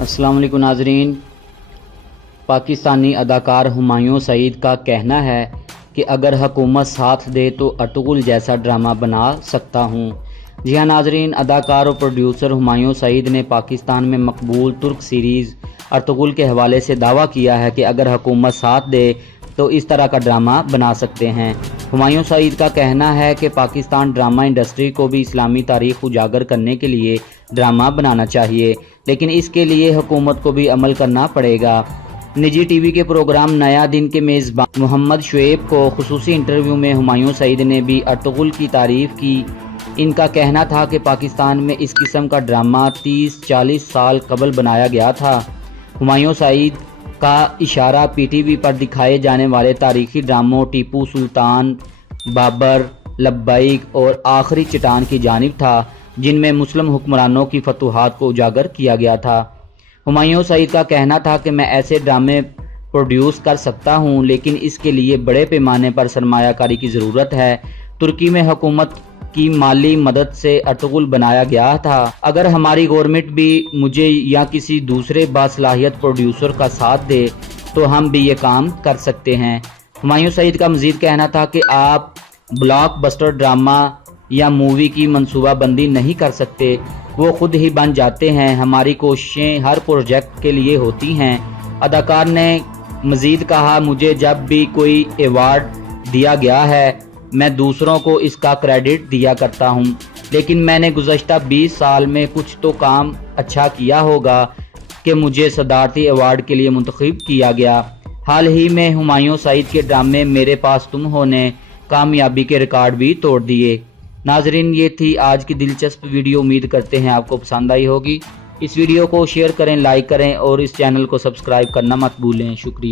अस्सलाम वालेकुम नाजरीन। पाकिस्तानी अदाकार हुमायूं सईद का कहना है कि अगर हुकूमत साथ दे तो अर्तुगरुल जैसा ड्रामा बना सकता हूँ। जी हाँ नाजरीन, अदाकार और प्रोड्यूसर हुमायूं सईद ने पाकिस्तान में मकबूल तुर्क सीरीज़ अर्तुगरुल के हवाले से दावा किया है कि अगर हुकूमत साथ दे तो इस तरह का ड्रामा बना सकते हैं। हुमायूं सईद का कहना है कि पाकिस्तान ड्रामा इंडस्ट्री को भी इस्लामी तारीख उजागर करने के लिए ड्रामा बनाना चाहिए, लेकिन इसके लिए हुकूमत को भी अमल करना पड़ेगा। निजी टीवी के प्रोग्राम नया दिन के मेज़बान मोहम्मद शुएब को खुसूसी इंटरव्यू में हुमायूं सईद ने भी अर्तुगरुल की तारीफ की। इनका कहना था कि पाकिस्तान में इस किस्म का ड्रामा 30-40 साल कबल बनाया गया था। हुमायूं सईद का इशारा पीटीवी पर दिखाए जाने वाले तारीखी ड्रामों टीपू सुल्तान, बाबर, लब्बैक और आखिरी चट्टान की जानिब था, जिनमें मुस्लिम हुक्मरानों की फतूहात को उजागर किया गया था। हुमायूं सईद का कहना था कि मैं ऐसे ड्रामे प्रोड्यूस कर सकता हूं, लेकिन इसके लिए बड़े पैमाने पर सरमायाकारी की ज़रूरत है। तुर्की में हुकूमत की माली मदद से अर्तुगरुल बनाया गया था। अगर हमारी गवर्नमेंट भी मुझे या किसी दूसरे बासलाहियत प्रोड्यूसर का साथ दे तो हम भी ये काम कर सकते हैं। हुमायूं सईद का मज़ीद कहना था कि आप ब्लॉकबस्टर ड्रामा या मूवी की मंसूबाबंदी नहीं कर सकते, वो खुद ही बन जाते हैं। हमारी कोशिशें हर प्रोजेक्ट के लिए होती हैं। अदाकार ने मज़ीद कहा, मुझे जब भी कोई अवार्ड दिया गया है मैं दूसरों को इसका क्रेडिट दिया करता हूं, लेकिन मैंने गुज़श्ता 20 साल में कुछ तो काम अच्छा किया होगा कि मुझे सदारती अवार्ड के लिए मुंतखब किया गया। हाल ही में हुमायूं सईद के ड्रामे मेरे पास तुम हो ने कामयाबी के रिकॉर्ड भी तोड़ दिए। नाजरीन, ये थी आज की दिलचस्प वीडियो। उम्मीद करते हैं आपको पसंद आई होगी। इस वीडियो को शेयर करें, लाइक करें और इस चैनल को सब्सक्राइब करना मत भूलें। शुक्रिया।